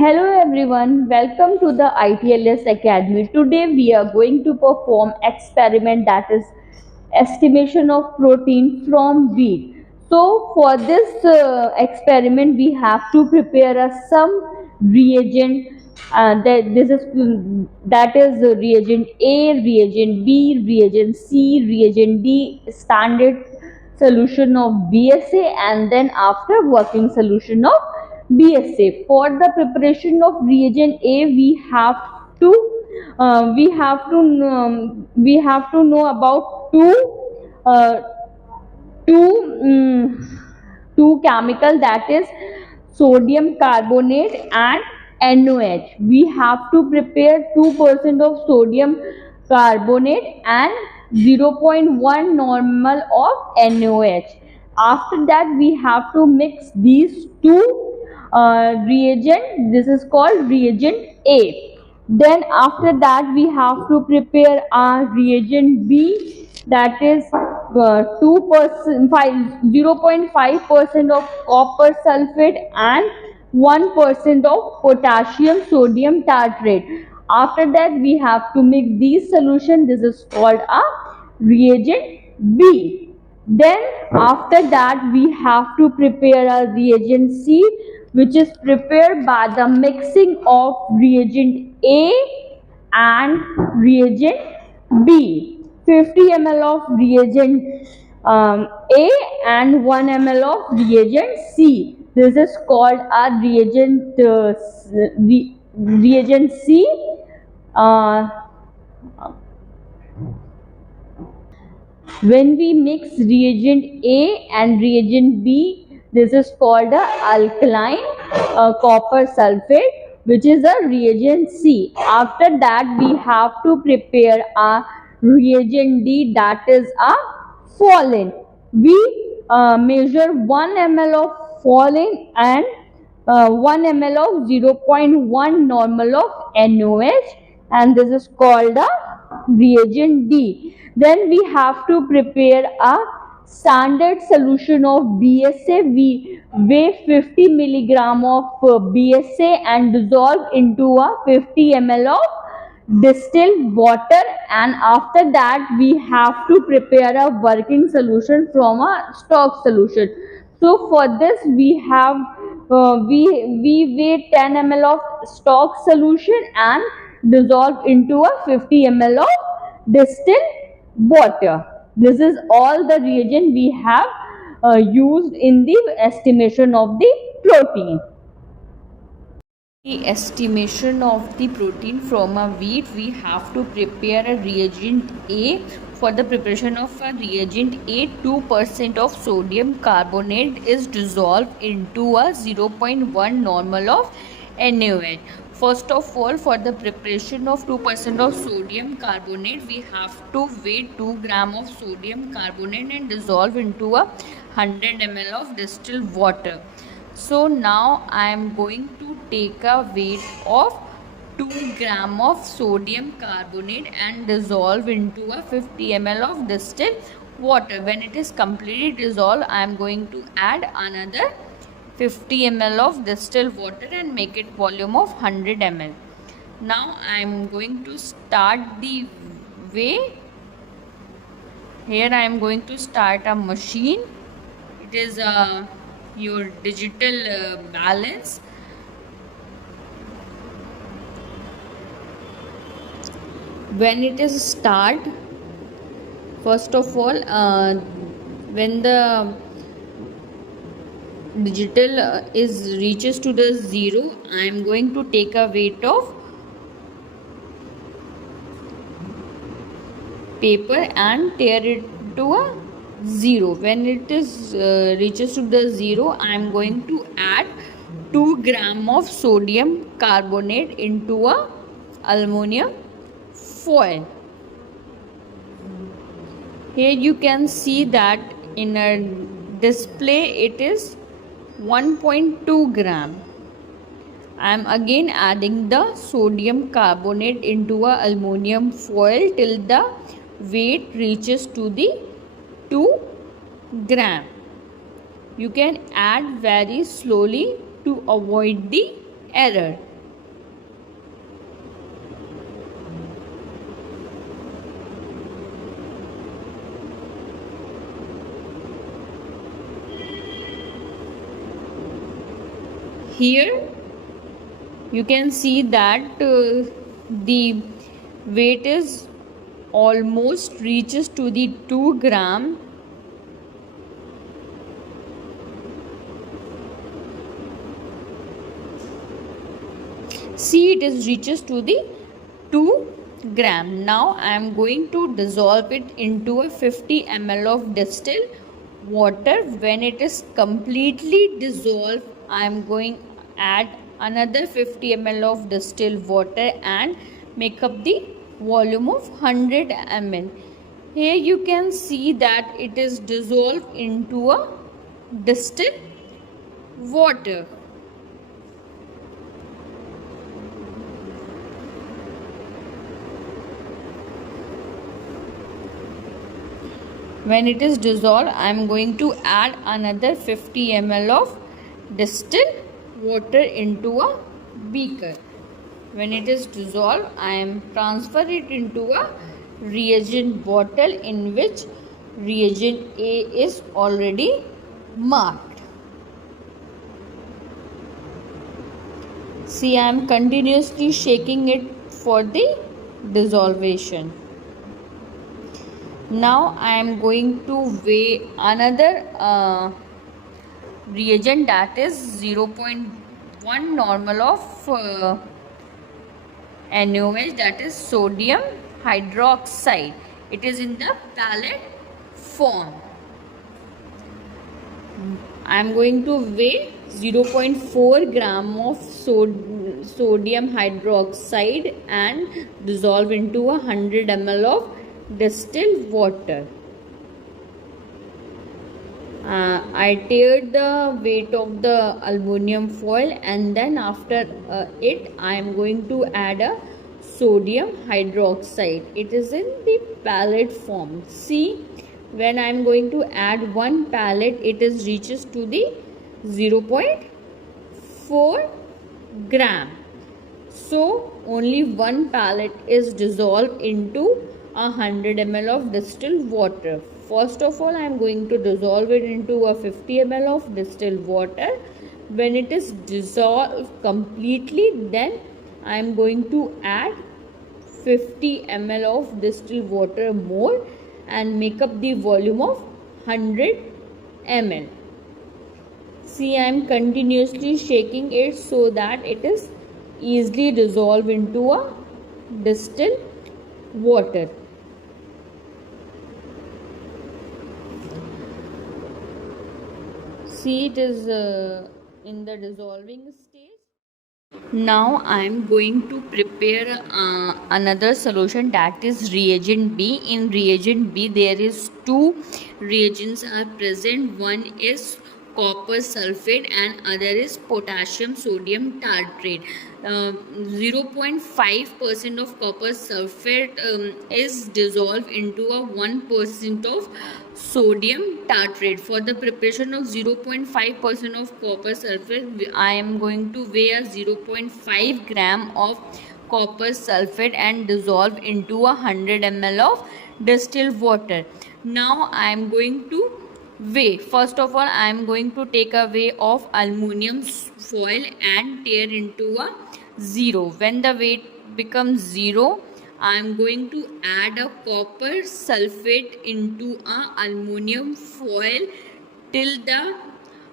Hello everyone, welcome to the ITLS Academy. Today we are going to perform experiment that is estimation of protein from wheat. So for this experiment we have to prepare some reagent that is reagent A, reagent B, reagent C, reagent D, standard solution of BSA, and then after working solution of BSA. For the preparation of reagent A, to we have to know about uh, two chemical, that is sodium carbonate and NOH. We have to prepare 2% of sodium carbonate and 0.1 normal of NOH. After that we have to mix these two reagent. This is called reagent A. Then after that we have to prepare our reagent B, that is 2% 0.5% of copper sulfate and 1% of potassium sodium tartrate. After that we have to mix these solution. This is called a reagent B. Then after that we have to prepare a reagent C, which is prepared by the mixing of reagent A and reagent B. 50 ml of reagent A and 1 ml of reagent C. This is called a reagent C. When we mix reagent A and reagent B, this is called a alkaline copper sulfate, which is a reagent C. After that we have to prepare a reagent D, that is a Folin. We measure 1 ml of Folin and 1 ml of 0.1 normal of NOH, and this is called a reagent D. Then we have to prepare a standard solution of BSA. We weigh 50 milligram of BSA and dissolve into a 50 ml of distilled water, and after that we have to prepare a working solution from a stock solution. So for this we have we weigh 10 ml of stock solution and dissolve into a 50 ml of distilled water. This is all the reagent we have used in the estimation of the protein. The estimation of the protein from a wheat, we have to prepare a reagent A. For the preparation of a reagent A, 2% of sodium carbonate is dissolved into a 0.1 normal of NaOH. First of all, for the preparation of 2% of sodium carbonate, we have to weigh 2 gram of sodium carbonate and dissolve into a 100 ml of distilled water. So now I am going to take a weight of 2 gram of sodium carbonate and dissolve into a 50 ml of distilled water. When it is completely dissolved, I am going to add another 50 ml of distilled water and make it volume of 100 ml. Now I am going to start the weigh. Here I am going to start a machine. It is your digital balance. When it is start, first of all, when the digital is reaches to the 0, I am going to take a weight of paper and tear it to a 0. When it is reaches to the 0, I am going to add 2 gram of sodium carbonate into a aluminum foil. Here you can see that in a display it is 1.2 gram. I am again adding the sodium carbonate into a aluminum foil till the weight reaches to the 2 gram. You can add very slowly to avoid the error. Here you can see that the weight is almost reaches to the 2 gram. See, it is reaches to the 2 gram. Now I am going to dissolve it into a 50 ml of distilled water. When it is completely dissolved, I am going add another 50 ml of distilled water and make up the volume of 100 ml. Here you can see that it is dissolved into a distilled water. When it is dissolved, I am going to add another 50 ml of distilled water into a beaker. When it is dissolved, I am transfer it into a reagent bottle in which reagent A is already marked. See, I am continuously shaking it for the dissolution. Now I am going to weigh another reagent, that is 0.1 normal of NaOH, that is sodium hydroxide. It is in the pellet form. I am going to weigh 0.4 gram of sodium hydroxide and dissolve into 100 ml of distilled water. I teared the weight of the aluminum foil, and then after it I am going to add a sodium hydroxide. It is in the pellet form. See, when I am going to add one pellet, it is reaches to the 0.4 gram. So only one pellet is dissolved into 100 ml of distilled water. First of all, I am going to dissolve it into a 50 ml of distilled water. When it is dissolved completely, then I am going to add 50 ml of distilled water more and make up the volume of 100 ml. See, I am continuously shaking it so that it is easily dissolved into a distilled water. See, it is in the dissolving stage. Now I am going to prepare another solution, that is reagent B. In reagent B there is two reagents are present. One is copper sulfate and other is potassium sodium tartrate. 0.5% of copper sulfate is dissolved into a 1% of sodium tartrate. For the preparation of 0.5% of copper sulfate, I am going to weigh a 0.5 gram of copper sulfate and dissolve into 100 ml of distilled water. Now I am going to weigh. First of all, I am going to take a weigh of aluminum foil and tear into a 0. When the weight becomes 0, I am going to add a copper sulfate into a aluminum foil till the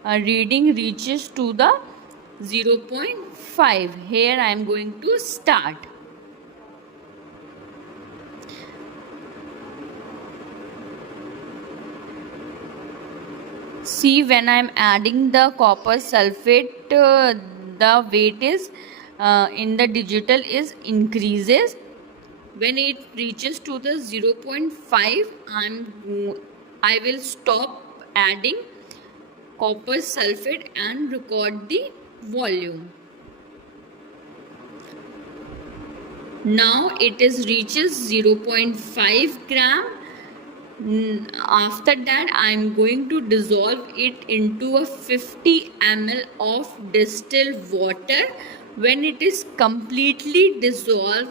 reading reaches to the 0.5. Here I am going to start. See, when I am adding the copper sulfate, the weight is in the digital is increases. When it reaches to the 0.5, I will stop adding copper sulfate and record the volume. Now it is reaches 0.5 gram. After that, I am going to dissolve it into a 50 ml of distilled water. When it is completely dissolved,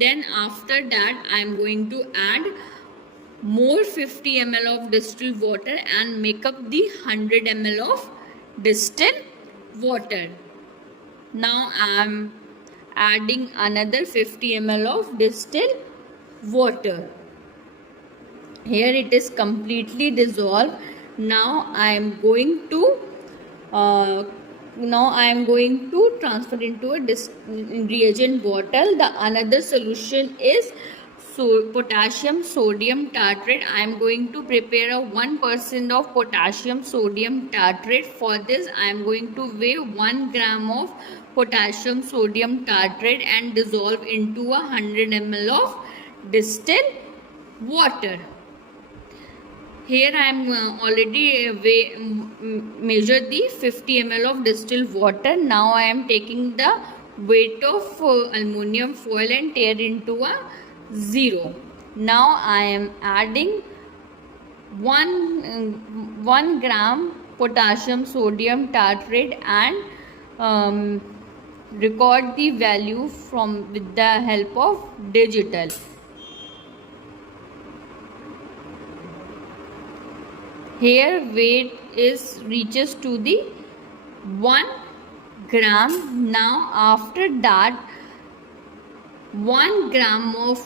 then after that I am going to add more 50 ml of distilled water and make up the 100 ml of distilled water. Now I am adding another 50 ml of distilled water. Here it is completely dissolved. Now I am going to transfer into a reagent bottle. The another solution is potassium sodium tartrate. I am going to prepare a 1% of potassium sodium tartrate. For this I am going to weigh 1 gram of potassium sodium tartrate and dissolve into a 100 ml of distilled water. Here I am already measured the 50 ml of distilled water. Now I am taking the weight of aluminum foil and tear into a 0. Now I am adding 1 gram potassium sodium tartrate and record the value with the help of digital. Here weight reaches to the 1 gram. Now after that 1 gram of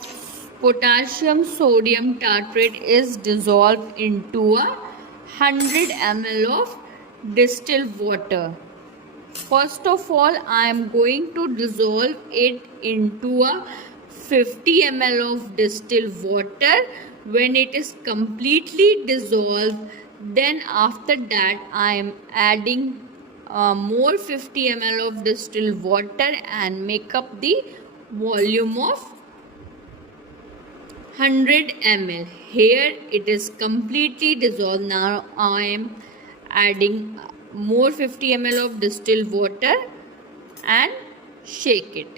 potassium sodium tartrate is dissolved into a 100 ml of distilled water. First of all I am going to dissolve it into a 50 ml of distilled water. When it is completely dissolved, then after that I am adding more 50 ml of distilled water and make up the volume of 100 ml. Here it is completely dissolved. Now I am adding more 50 ml of distilled water and shake it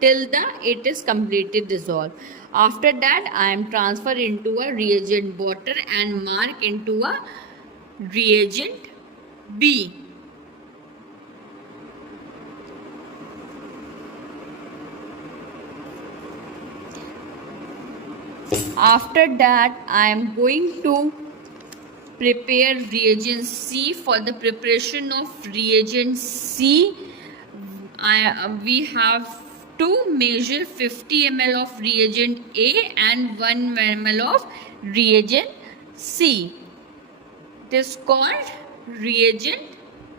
till it is completely dissolved. After that I am transfer into a reagent bottle and mark into a reagent B. After that I am going to prepare reagent C. For the preparation of reagent C, we have to measure 50 ml of reagent A and 1 ml of reagent C. It is called reagent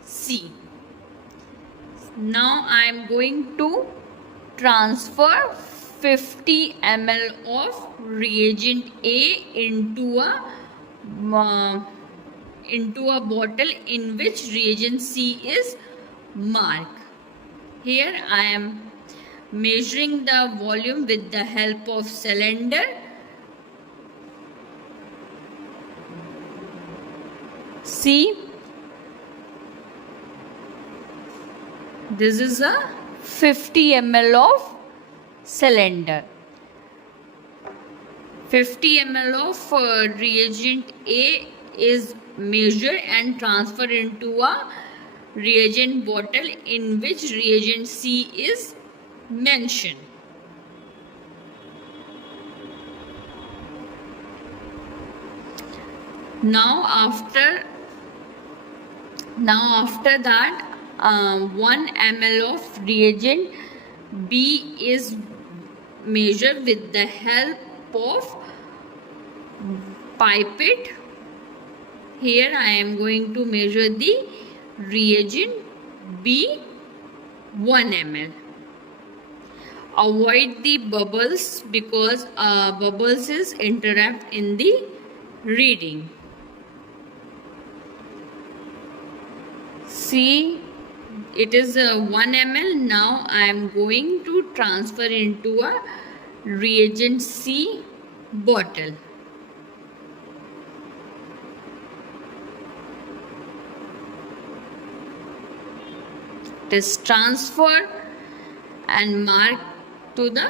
C. Now I am going to transfer 50 ml of reagent A into a bottle in which reagent C is marked. Here I am measuring the volume with the help of cylinder. See, this is a 50 ml of cylinder. 50 ml of reagent A is measured and transferred into a reagent bottle in which reagent C is mentioned. Now after that 1 ml of reagent B is measured with the help of pipette. Here I am going to measure the reagent B 1 ml. Avoid the bubbles because bubbles is interrupt in the reading. See, it is 1 ml. Now I am going to transfer into a reagent C bottle. It is transferred and marked to the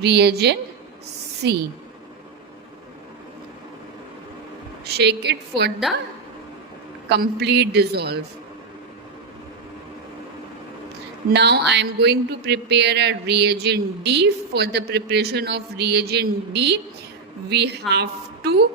reagent C. Shake it for the complete dissolve. Now I am going to prepare a reagent D. For the preparation of reagent D, we have to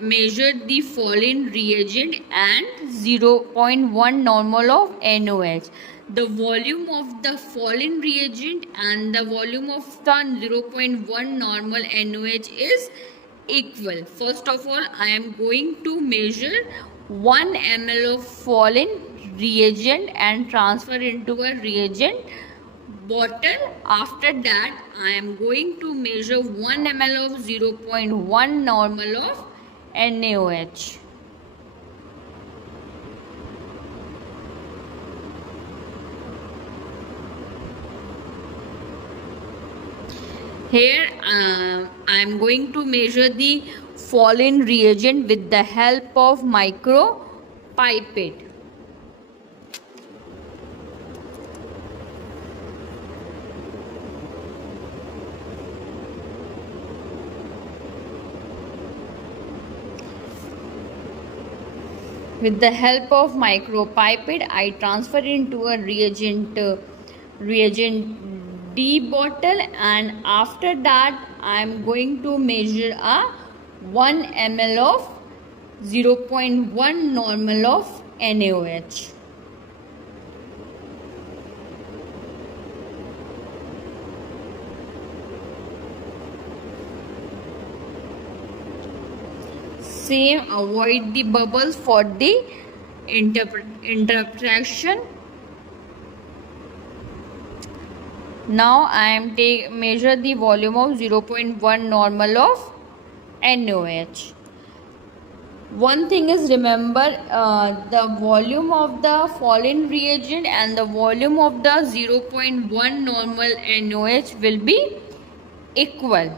measure the fallen reagent and 0.1 normal of NOH. The volume of the fallen reagent and the volume of the 0.1 normal NOH is equal. First of all, I am going to measure 1 ml of fallen reagent and transfer into a reagent bottle. After that, I am going to measure 1 ml of 0.1 normal of NaOH. Here I am going to measure the fallen reagent with the help of micropipette. With the help of micropipette, I transfer into a reagent D bottle, and after that I am going to measure a 1 ml of 0.1 normal of NaOH. Same, avoid the bubbles for the interpretation. Now I am measure the volume of 0.1 normal of NaOH. One thing is, remember, the volume of the fallen reagent and the volume of the 0.1 normal NaOH will be equal.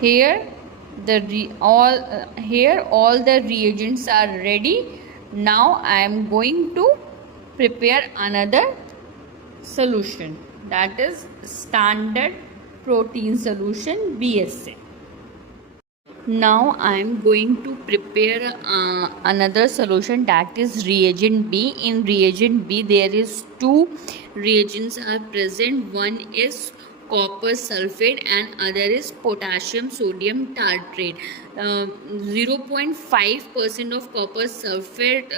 Here all the reagents are ready. Now I am going to prepare another solution, that is standard protein solution BSA. Now I am going to prepare another solution, that is reagent B. In reagent B there is two reagents are present. One is copper sulfate and other is potassium sodium tartrate. 0.5% of copper sulfate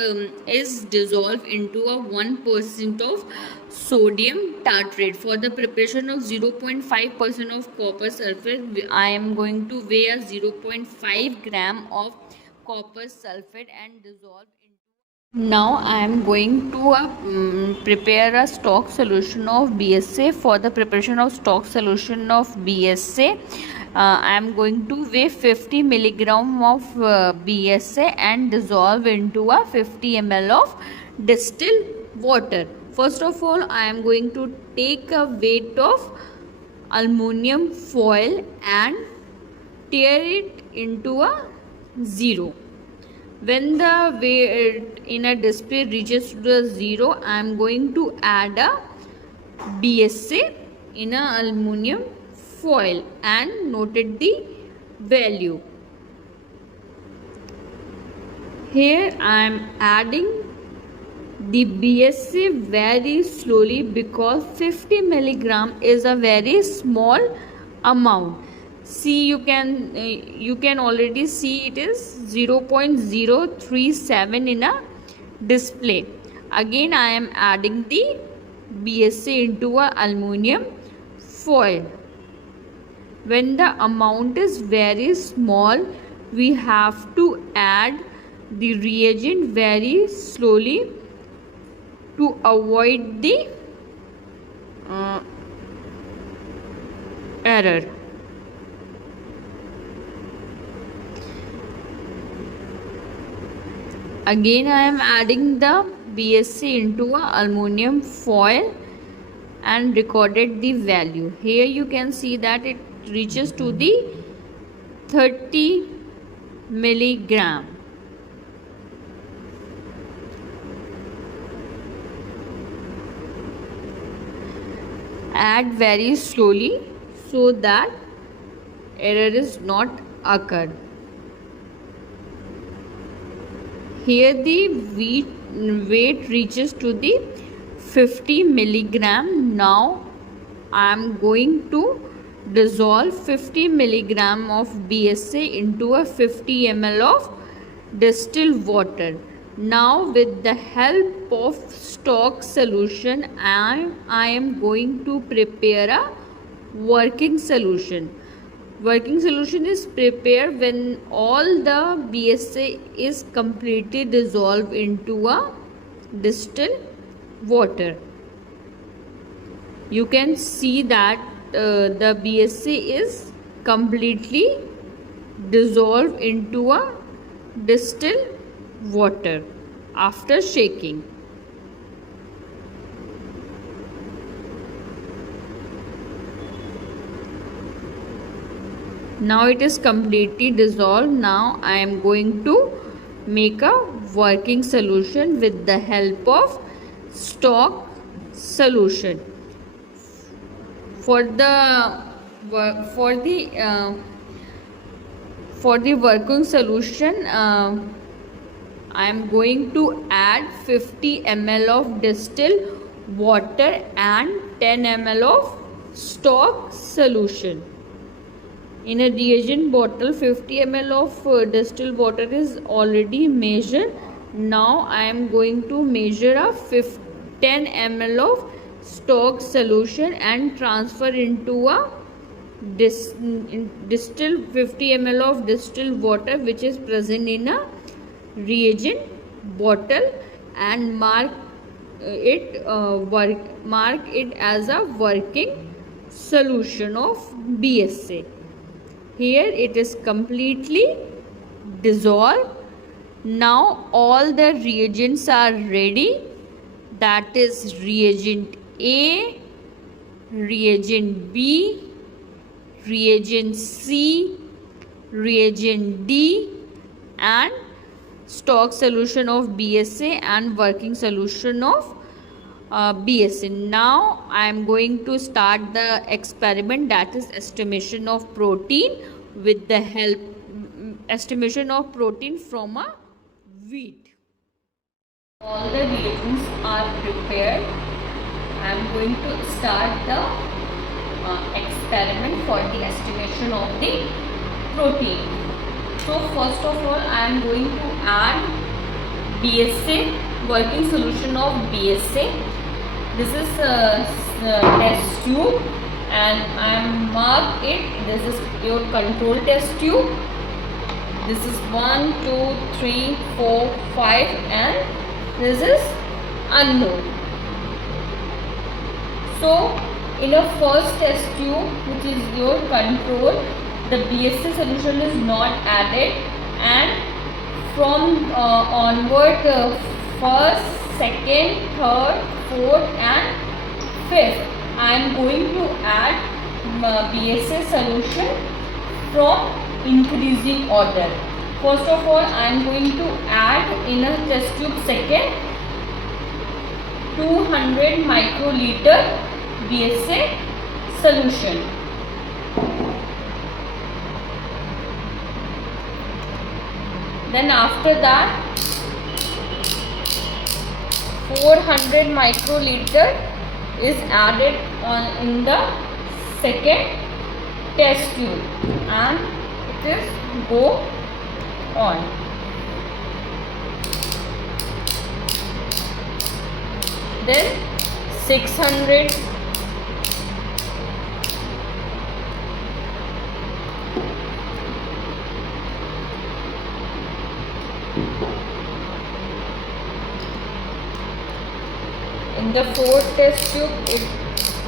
is dissolved into a 1% of sodium tartrate. For the preparation of 0.5% of copper sulfate, I am going to weigh a 0.5 gram of copper sulfate and dissolve into. Now I am going to prepare a stock solution of BSA. For the preparation of stock solution of BSA, I am going to weigh 50 milligram of BSA and dissolve into a 50 ml of distilled water. First of all, I am going to take a weight of aluminum foil and tear it into a 0. When the weight in a display reaches to the 0, I am going to add a BSA in a aluminum foil and noted the value. Here I am adding the BSA very slowly because 50 milligram is a very small amount. See, you can already see it is 0.037 in a display. Again I am adding the BSA into a aluminum foil. When the amount is very small, we have to add the reagent very slowly to avoid the error. Again I am adding the BSA into a aluminum foil and recorded the value. Here you can see that it reaches to the 30 milligram. add very slowly so that error is not occurred. Here the weight reaches to the 50 milligram. Now I am going to dissolve 50 milligram of BSA into a 50 ml of distilled water. Now with the help of stock solution I am going to prepare a working solution. Working solution is prepared when all the BSA is completely dissolved into a distilled water. You can see that the BSA is completely dissolved into a distilled water after shaking. Now it is completely dissolved. Now I am going to make a working solution with the help of stock solution. For the working solution, I am going to add 50 ml of distilled water and 10 ml of stock solution. In a reagent bottle, 50 ml of distilled water is already measured. Now I am going to measure a 10 ml of stock solution and transfer into a distilled 50 ml of distilled water which is present in a reagent bottle, and mark it as a working solution of BSA. Here it is completely dissolved. Now all the reagents are ready, that is reagent A, reagent B, reagent C, reagent D, and stock solution of BSA and working solution of BSA. Now I am going to start the experiment, that is estimation of protein with the help estimation of protein from a wheat. All the reagents are prepared. I am going to start the experiment for the estimation of the protein. So first of all I am going to add BSA, working solution of BSA. This is a test tube and I am marked it. This is your control test tube. This is 1, 2, 3, 4, 5 and this is unknown. So in a first test tube, which is your control, the BSA solution is not added, and from onward first, second, third, fourth and fifth I am going to add BSA solution from increasing order. First of all I am going to add in a test tube second 200 microliter BSA solution. Then after that 400 microliter is added in the second test tube and it is go on. Then 600 in the fourth test tube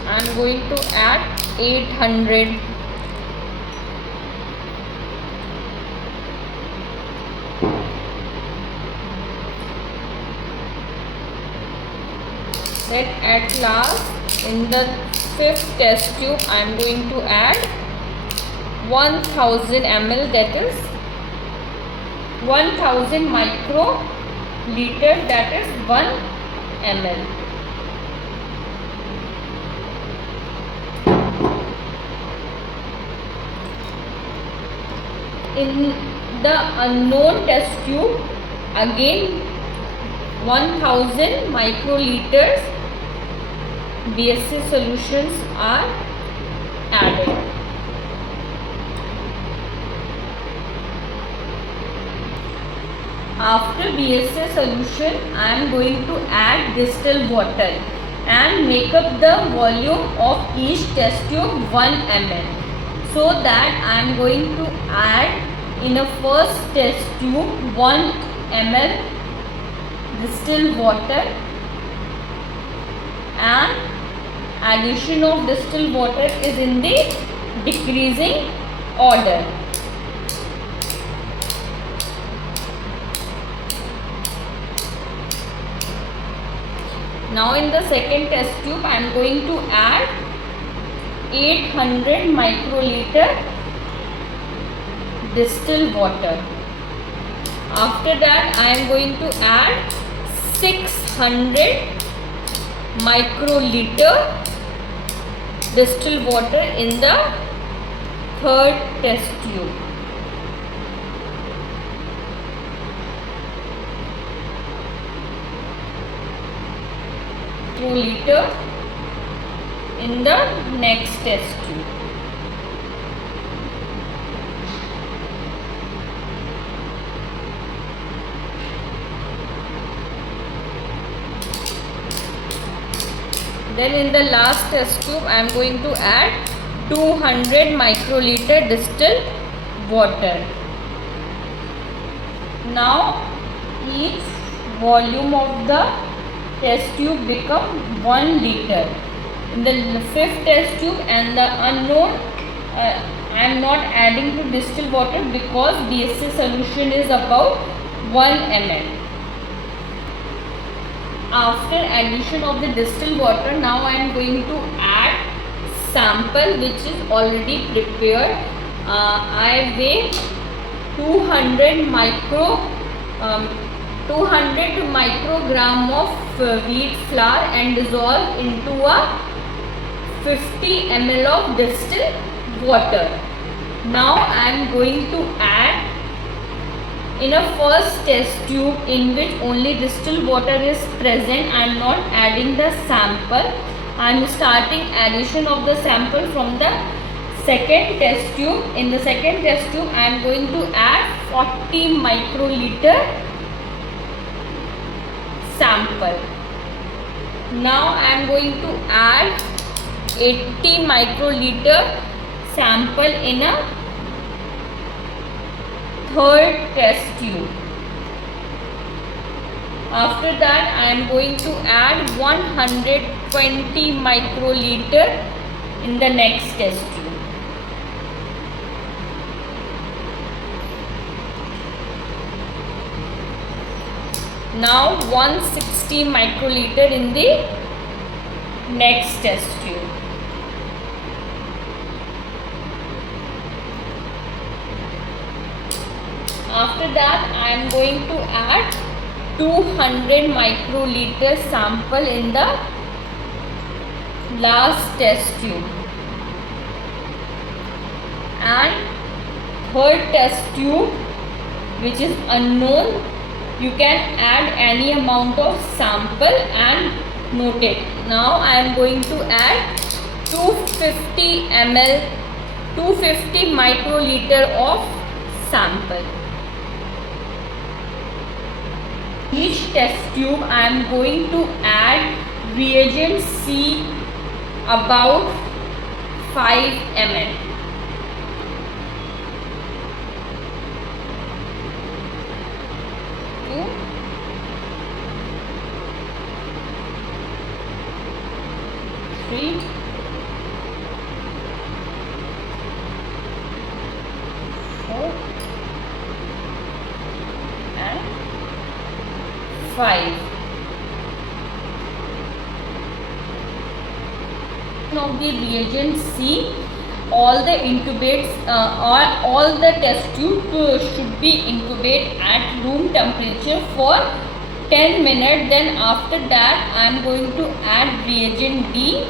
I am going to add 800. Then at last in the fifth test tube I am going to add 1000 ml, that is 1000 microliter, that is 1 ml. in the unknown test tube, again 1000 microliters BSA solutions are added. After BSA solution, I am going to add distilled water and make up the volume of each test tube 1 ml. So that I am going to add in a first test tube 1 ml distilled water, and addition of distilled water is in the decreasing order. Now in the second test tube I am going to add 800 microliter distilled water. After that I am going to add 600 microliter distilled water in the third test tube. Liter in the next test tube. Then in the last test tube I am going to add 200 microliter distilled water. Now each volume of the test tube become 1 liter. In the fifth test tube and the unknown, I am not adding to distilled water because BSA solution is about 1 ml. After addition of the distilled water, now I am going to add sample which is already prepared. I weigh 200 microgram of wheat flour and dissolve into a 50 ml of distilled water. Now I am going to add in a first test tube in which only distilled water is present. I am not adding the sample. I am starting addition of the sample from the second test tube. In the second test tube I am going to add 40 microliter sample. Now I am going to add 80 microliter sample in a third test tube. After that I am going to add 120 microliter in the next test tube. Now 160 microliter in the next test tube. After that I am going to add 200 microliter sample in the last test tube. And third test tube which is unknown, you can add any amount of sample and note it. Now I am going to add 250 microliter of sample. Each test tube I am going to add reagent C about 5 ml. Three, 4 and 5. Of the reagent C, all the incubates or all the test tube should be incubated at room temperature for 10 minutes. Then after that I am going to add reagent D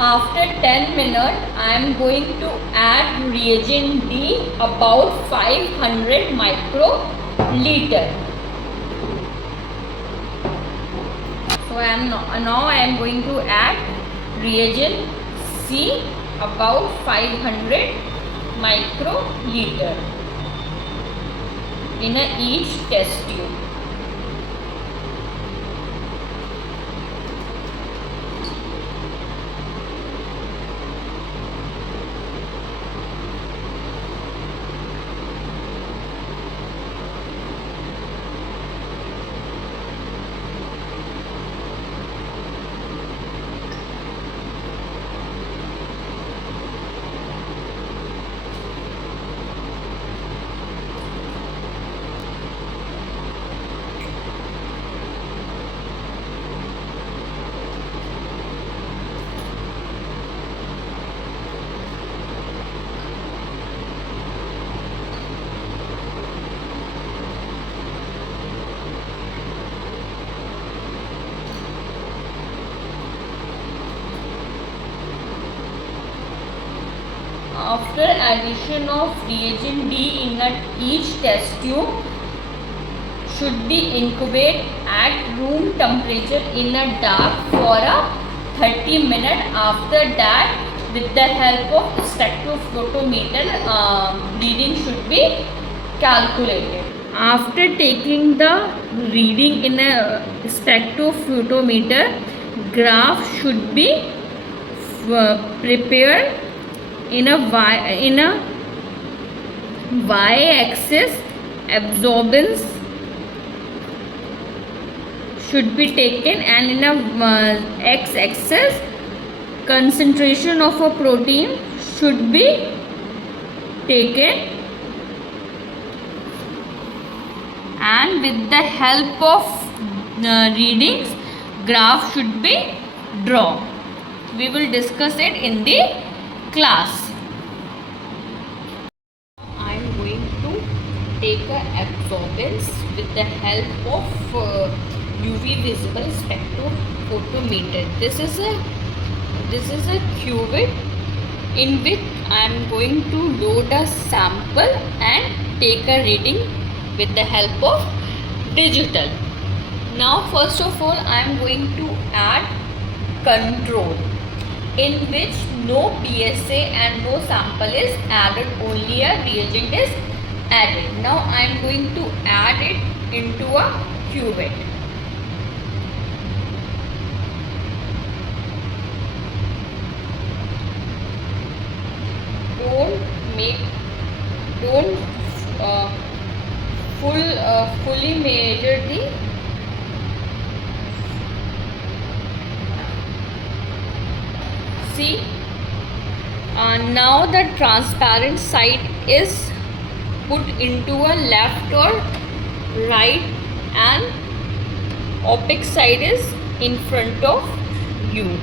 After 10 minutes, I am going to add reagent D about 500 microliter. So now I am going to add reagent C about 500 microliter in each test tube. After addition of reagent D in each test tube should be incubated at room temperature in a dark for a 30 minutes. After that, with the help of spectrophotometer, reading should be calculated. After taking the reading in a spectrophotometer, graph should be prepared in a y-axis. Absorbance should be taken, and in a x-axis concentration of a protein should be taken, and with the help of readings, graph should be drawn. We will discuss it in the class. I am going to take a absorbance with the help of UV visible spectrophotometer. This is a cuvette in which I am going to load a sample and take a reading with the help of digital. Now first of all, I am going to add control, in which no PSA and no sample is added, only a reagent is added. Now I am going to add it into a cuvette. Don't fully measure the see. Now the transparent side is put into a left or right, and opaque side is in front of you.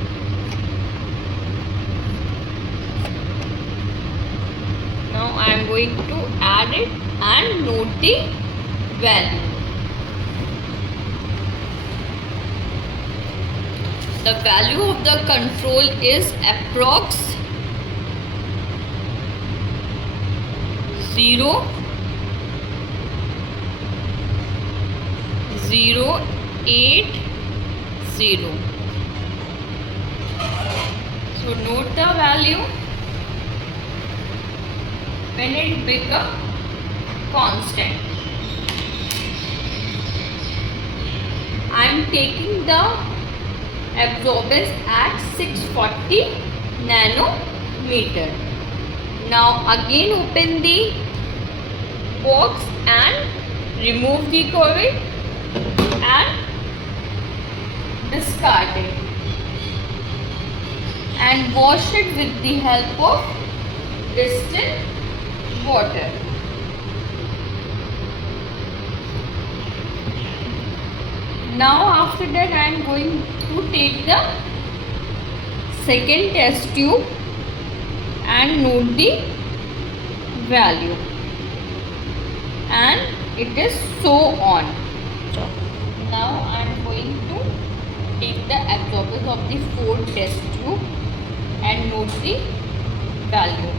Now I am going to add it and note the value. The value of the control is approx 0.080. So note the value when it becomes constant. I am taking the absorbance at 640 nanometer. Now again open the box and remove the cuvette and discard it, and wash it with the help of distilled water. Now after that I am going to take the second test tube and note the value, and it is so on. Now I am going to take the absorbance of the fourth test tube and note the value.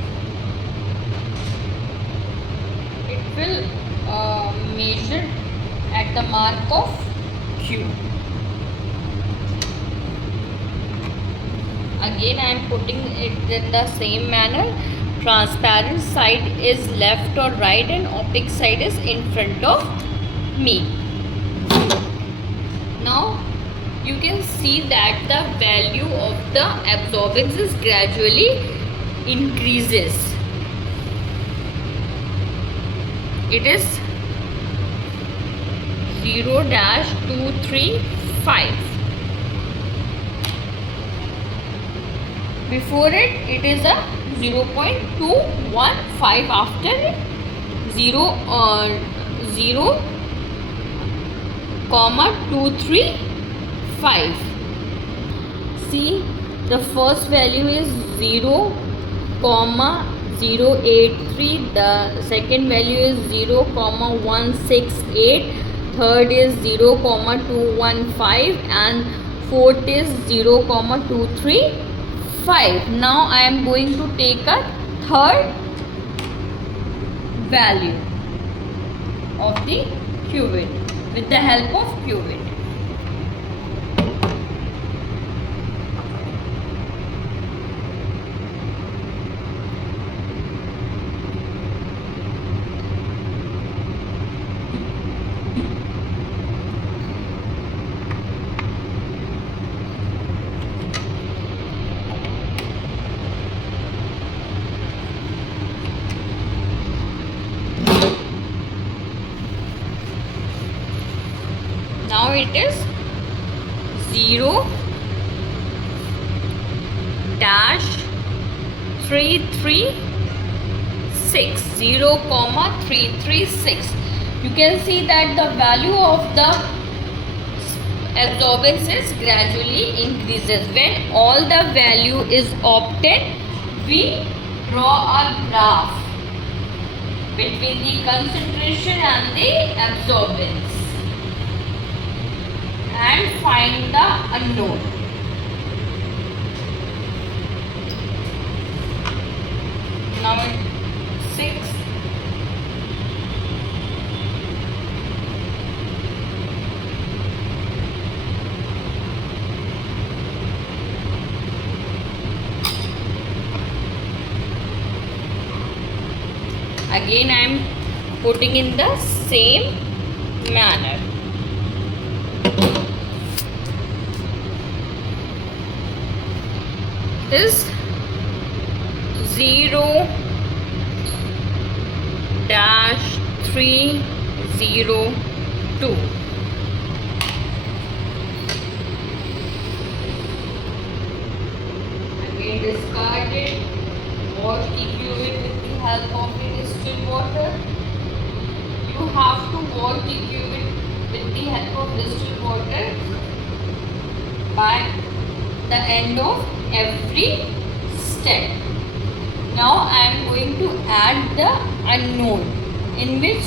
It will measure at the mark of Q. Again I am putting it in the same manner. Transparent side is left or right and opaque side is in front of me. Now you can see that the value of the absorbance is gradually increases. It is 0-235. Before it is a 0.215. After 0,235. See, the first value is 0,083. The second value is 0,168. Third is 0,215 and fourth is 0,235. Now I am going to take a third value of the qubit with the help of qubit. Now it is 0-336. 0,336. You can see that the value of the absorbance is gradually increases. When all the value is obtained, we draw a graph between the concentration and the absorbance and find the unknown. Now it's 6. Again I am putting in the same manner. Is 0-302. Again discard it. Wash the qubit with the help of the distilled water. You have to wash the qubit with the help of distilled water by the end of every step. Now I am going to add the unknown, in which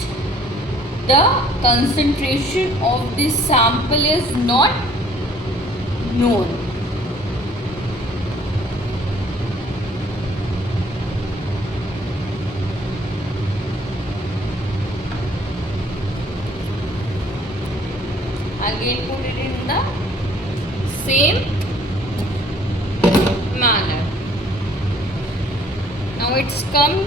the concentration of this sample is not known. Again put it in the same manner. Now it's come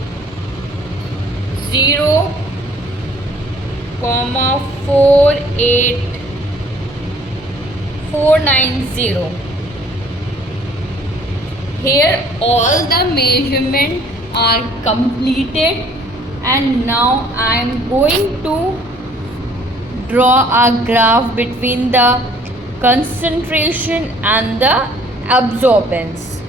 0,48490. Here all the measurements are completed, and now I am going to draw a graph between the concentration and the absorbance.